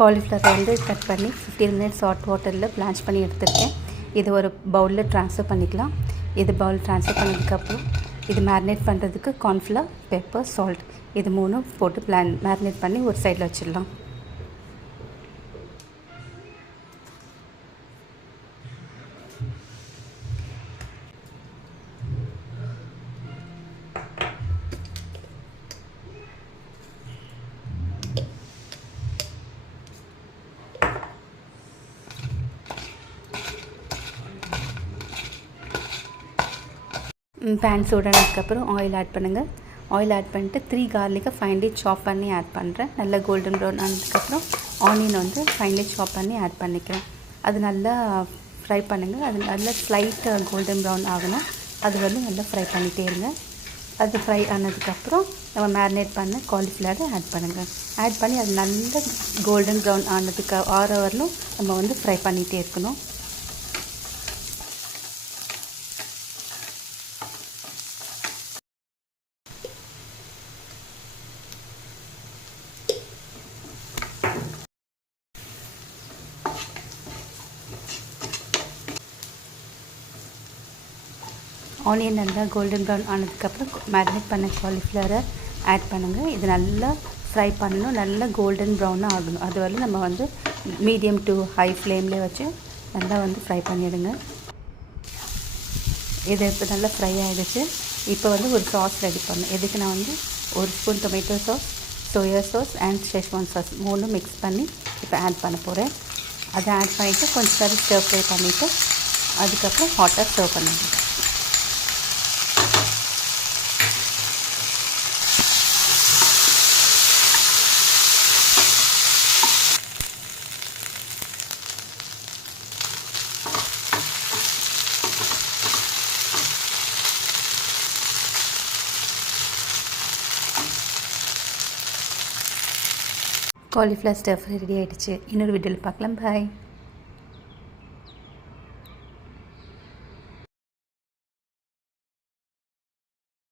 Cauliflower வந்து cut பண்ணி 15 minutes hot வாட்டரில் பிளான்ச் பண்ணி எடுத்துருக்கேன். இது ஒரு பவுலில் ட்ரான்ஸ்ஃபர் பண்ணிக்கலாம். இது பவுல் ட்ரான்ஸ்ஃபர் பண்ணதுக்கப்புறம் இது மேரினேட் பண்ணுறதுக்கு கார்ன்ஃப்ளவர், பெப்பர், சால்ட் இது 3 போட்டு மேரினேட் பண்ணி ஒரு சைடில் வச்சிடலாம். பேன் சூடானதுக்கப்புறம் ஆயில் ஆட் பண்ணுங்கள். ஆயில் ஆட் பண்ணிட்டு 3 கார்லிக்கை ஃபைன்லி சாப் பண்ணி ஆட் பண்ணுறேன். நல்லா கோல்டன் ப்ரௌன் ஆனதுக்கப்புறம் ஆனியன் வந்து ஃபைன்லி சாப் பண்ணி ஆட் பண்ணிக்கிறேன். அது நல்லா ஃப்ரை பண்ணுங்கள். அது நல்லா ஸ்லைட் கோல்டன் ப்ரௌன் ஆகணும். அது வந்து நல்லா ஃப்ரை பண்ணிகிட்டே இருங்க. அது ஃப்ரை ஆனதுக்கப்புறம் நம்ம மேரினேட் பண்ண காலிஃப்ளவரை ஆட் பண்ணுங்கள். ஆட் பண்ணி அது நல்ல கோல்டன் ப்ரௌன் ஆற வரலும் நம்ம வந்து ஃப்ரை பண்ணிகிட்டே இருக்கணும். ஆனியன் நல்லா கோல்டன் ப்ரௌன் ஆனதுக்கப்புறம் மேரினேட் பண்ண காலிஃப்ளவரை ஆட் பண்ணுங்கள். இது நல்லா ஃப்ரை பண்ணணும். நல்லா கோல்டன் ப்ரௌனாக ஆகணும். அது வரலும் நம்ம வந்து மீடியம் டு ஹை ஃப்ளேம்லேயே வச்சு நல்லா வந்து ஃப்ரை பண்ணிவிடுங்க. இது இப்போ நல்லா ஃப்ரை ஆகிடுச்சு. இப்போ வந்து ஒரு சாஸ் ரெடி பண்ணணும். எதுக்கு நான் வந்து 1 spoon tomato sauce, soya sauce and schezwan sauce 3 mix பண்ணி இப்போ ஆட் பண்ண போகிறேன். அதை ஆட் பண்ணிவிட்டு கொஞ்சம் நேரம் ஸ்டர் ஃப்ரை பண்ணிவிட்டு அதுக்கப்புறம் ஹாட்டாக சர்வ் பண்ணுங்கள். காலிஃப்ளவர் ஸ்டர் ஃப்ரை ரெடி ஆகிடுச்சு. இன்னொரு வீடியோவில் பார்க்கலாம். பாய்.